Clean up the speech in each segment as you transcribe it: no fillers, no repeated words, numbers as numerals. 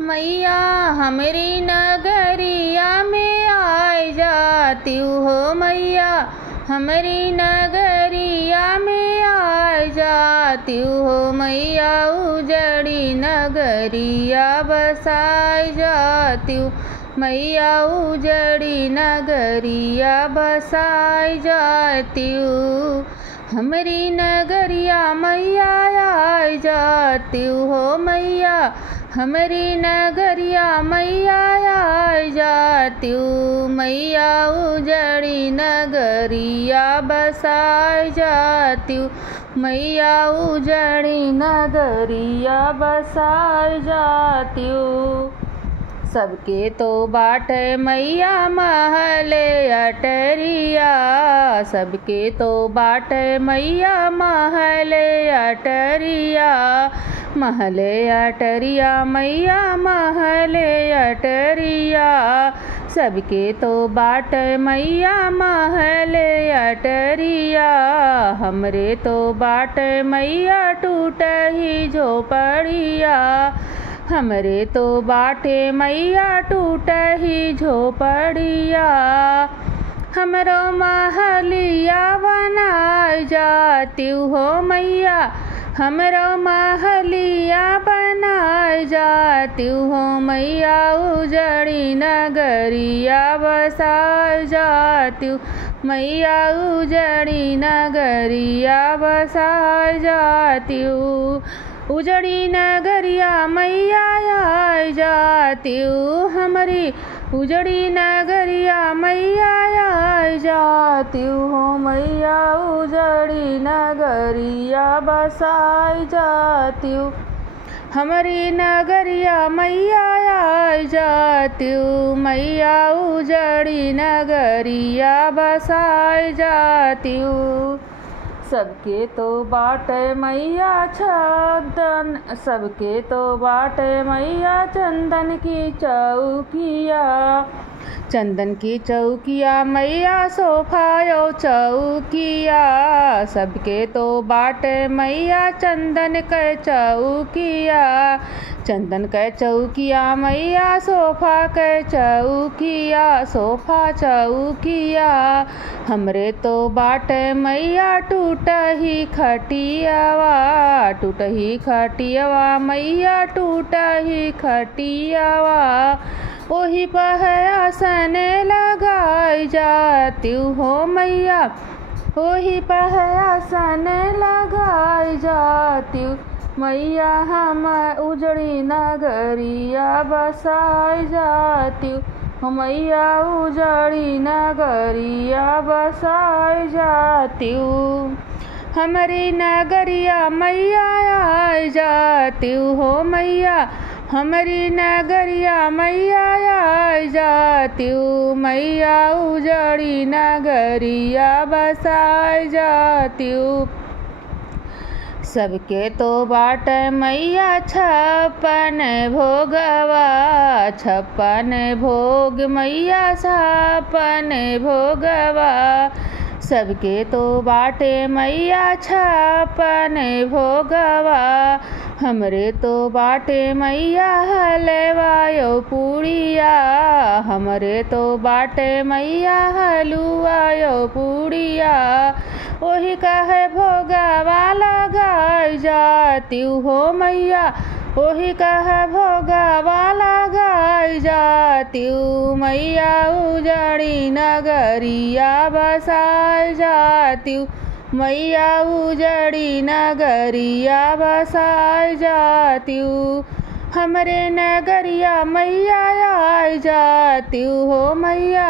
मैया हमारी नगरिया में आए जाती हो मैया, हमारी नगरिया में आए जाती हो मैया, उजड़ी नगरिया बसाई जाती हूँ मैया, उजड़ी नगरिया बसाई जाती हूँ। हमारी नगरिया मैया आए जाती हो मैया, हमारी नगरिया मैया आए जाती हूँ मैया, उजड़ी नगरिया बसाई जाती हूँ मैया, उजड़ी नगरिया बसाई जाती हूँ। सबके तो बाटे मैया महले अटरिया, सबके तो बाटे मैया महले अटरिया, महले अटरिया मैया महले अटरिया, सबके तो बाटे मैया महले अटरिया, हमरे तो बाटे मैया टूट ही झोपड़िया, हमरे तो बाटे मैया टूट ही झोपड़िया, हमरो महलिया बनाई जाती हो मैया, हमरो महलिया बनाई जाती हो मैया, उजड़ी नगरिया बसाई जाती हूँ मैया, उजड़ी नगरिया बसाई जाती हूँ, उजड़ी नगरिया मैया आए जाती हूँ हमारी, उजड़ी नगरिया मैया आए जाती हूँ मैया, उजड़ी नगरिया बसाई जाती हूँ हमारी नगरिया मैया आए जाती हूँ मैया, उजड़ी नगरिया बसाई जाती हूँ। सबके तो बाटे मैया चंदन, सबके तो बाटे मैया चंदन की चौकिया, चंदन की चौकिया मैया सोफा यो चौकिया, सबके तो बाटे मैया चंदन के चौकिया, चंदन के चौकिया मैया सोफा के चौकिया, सोफा चौकिया, हमरे तो बाटे मैया टूट ही खटियावा, टूट ही खटियावा मैया टूट ही खटियावा, ओही पर आसन लगाई जाती हो मैया, ओही पर आसन लगाई जाती हूँ मैया, हम उजड़ी नगरिया बसाई जाती हूँ मैया, उजड़ी नगरिया बसाई जाती हूँ, हमारी नगरिया मैया आए जाती हो मैया, हमारी नगरिया मैया आए जाती हूँ मैया, उजड़ी नगरिया बसाई जाती हूँ। सबके तो बाटे मैया छप्पन भोगवा, छप्पन भोग मैया छप्पन भोगवा, सबके तो बाटे मैया छप्पन भोगवा, हमरे तो बाटे मैया हलवा यो पूड़िया, हमरे तो बाटे मैया हलवा यो पूड़िया, ओही कहे भोगवा लगाई जाती हो मैया, ओही कहे भोगवा लगाई जाती हूँ मैया, उजड़ी नगरिया बसाई जाती हूँ मैया, उजड़ी नगरिया बसाई जाती हूँ, हमरे नगरिया मैया आए जाती हो मैया,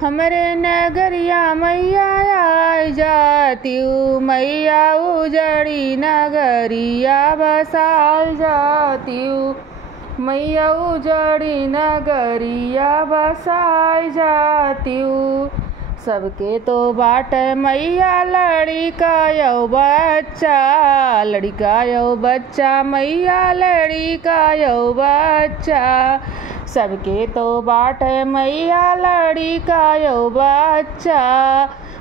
हमरे नगरिया मैया आए जाती हूँ मैया, उजड़ी नगरिया बसाई जाती हूँ मैया, उजड़ी नगरिया बसाई जाती हूँ। सबके तो बाटे मैया लड़का यो बच्चा, लड़का यो बच्चा मैया लड़का यो बच्चा, सबके तो बाटे मैया लड़का यो बच्चा,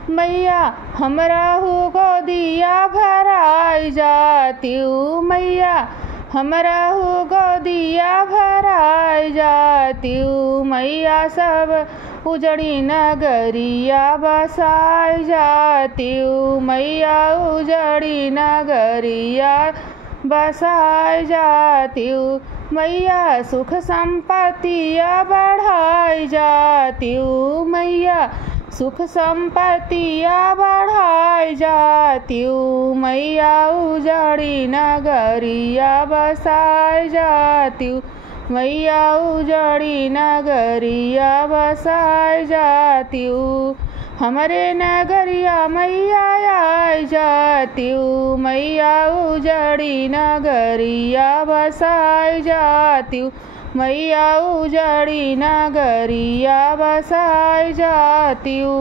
मैया हमरा हो गोदिया भराई जाती हूँ मैया, हमरा हो गोदिया भरा जातियू मैया सब उजड़ी नगरिया बसाई जातियू मैया उजड़ी नगरिया बसाई जातियू मैया सुख संपत्तिया बढ़ाई जातियू मैया सुख संपत्तिया बढ़ाई जातियू मैया उजड़ी नगरिया बसाई जातियू मैया उजड़ी नगरिया बसाई जातियू हमरे नगरिया मैया आई जातियू मैया उजड़ी नगरिया बसाई जातियू मैया उजड़ी नगरिया बसाई जातियू।